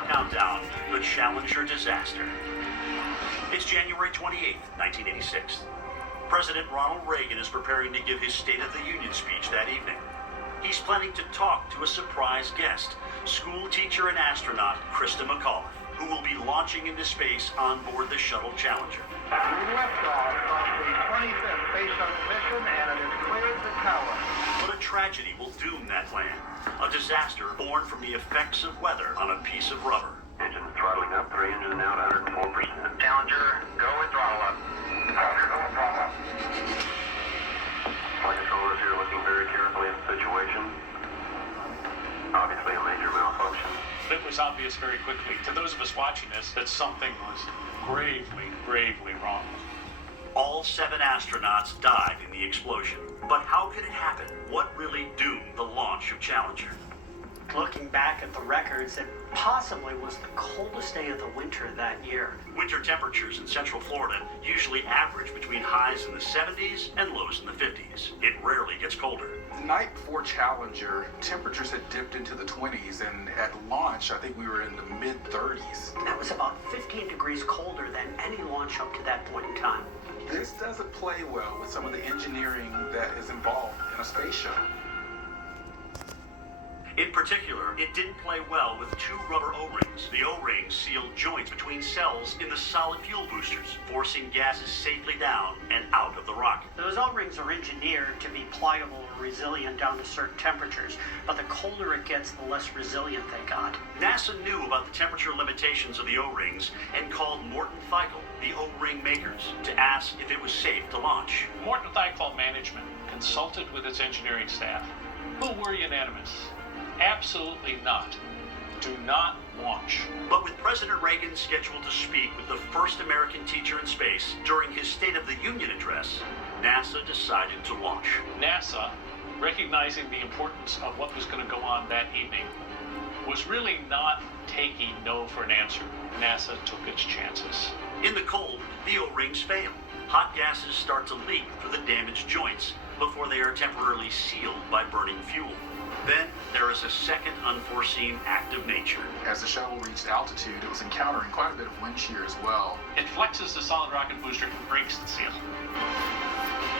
Countdown, the Challenger disaster. It's January 28th, 1986. President Ronald Reagan is preparing to give his State of the Union speech that evening. He's planning to talk to a surprise guest, school teacher and astronaut Christa McAuliffe, who will be launching into space on board the Shuttle Challenger. Liftoff of the 25th Space Shuttle mission, and it has cleared the tower. But a tragedy will doom that plan. A disaster born from the effects of weather on a piece of rubber. Engine throttling up, 3 engine out, 104%. Challenger, go with throttle up. Challenger, go with throttle up. Flight controllers here looking very carefully at the situation. Obviously a major malfunction. It was obvious very quickly to those of us watching this that something was gravely, gravely wrong. All 7 astronauts died in the explosion. But how could it happen? What really doomed the launch of Challenger? Looking back at the records, it possibly was the coldest day of the winter that year. Winter temperatures in Central Florida usually average between highs in the 70s and lows in the 50s. It rarely gets colder. The night before Challenger, temperatures had dipped into the 20s, and at launch, I think we were in the mid-30s. That was about 15 degrees colder than any launch up to that point in time. This doesn't play well with some of the engineering that is involved in a space shuttle. In particular, it didn't play well with 2 rubber O-rings. The O-rings sealed joints between cells in the solid fuel boosters, forcing gases safely down and out of the rocket. Those O-rings are engineered to be pliable and resilient down to certain temperatures, but the colder it gets, the less resilient they got. NASA knew about the temperature limitations of the O-rings and called Morton Thikel, the O-ring makers, to ask if it was safe to launch. Morton Thikel management consulted with its engineering staff, who were unanimous. Absolutely not. Do not launch. But with President Reagan scheduled to speak with the first American teacher in space during his State of the Union address, NASA decided to launch. NASA, recognizing the importance of what was going to go on that evening, was really not taking no for an answer. NASA took its chances. In the cold, the O-rings fail. Hot gases start to leak through the damaged joints before they are temporarily sealed by burning fuel. Then there is a second unforeseen act of nature. As the shuttle reached altitude, it was encountering quite a bit of wind shear as well. It flexes the solid rocket booster and breaks the seal.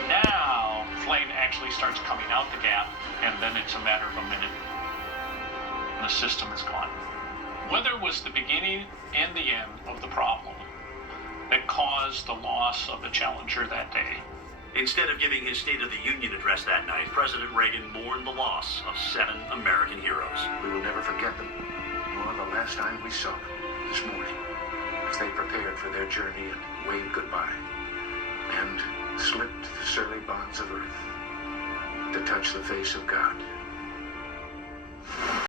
Now, flame actually starts coming out the gap, and then it's a matter of a minute. And the system is gone. Weather was the beginning and the end of the problem that caused the loss of the Challenger that day. Instead of giving his State of the Union address that night, President Reagan mourned the loss of 7 American heroes. We will never forget them, nor the last time we saw them this morning, as they prepared for their journey and waved goodbye, and slipped the surly bonds of earth to touch the face of God.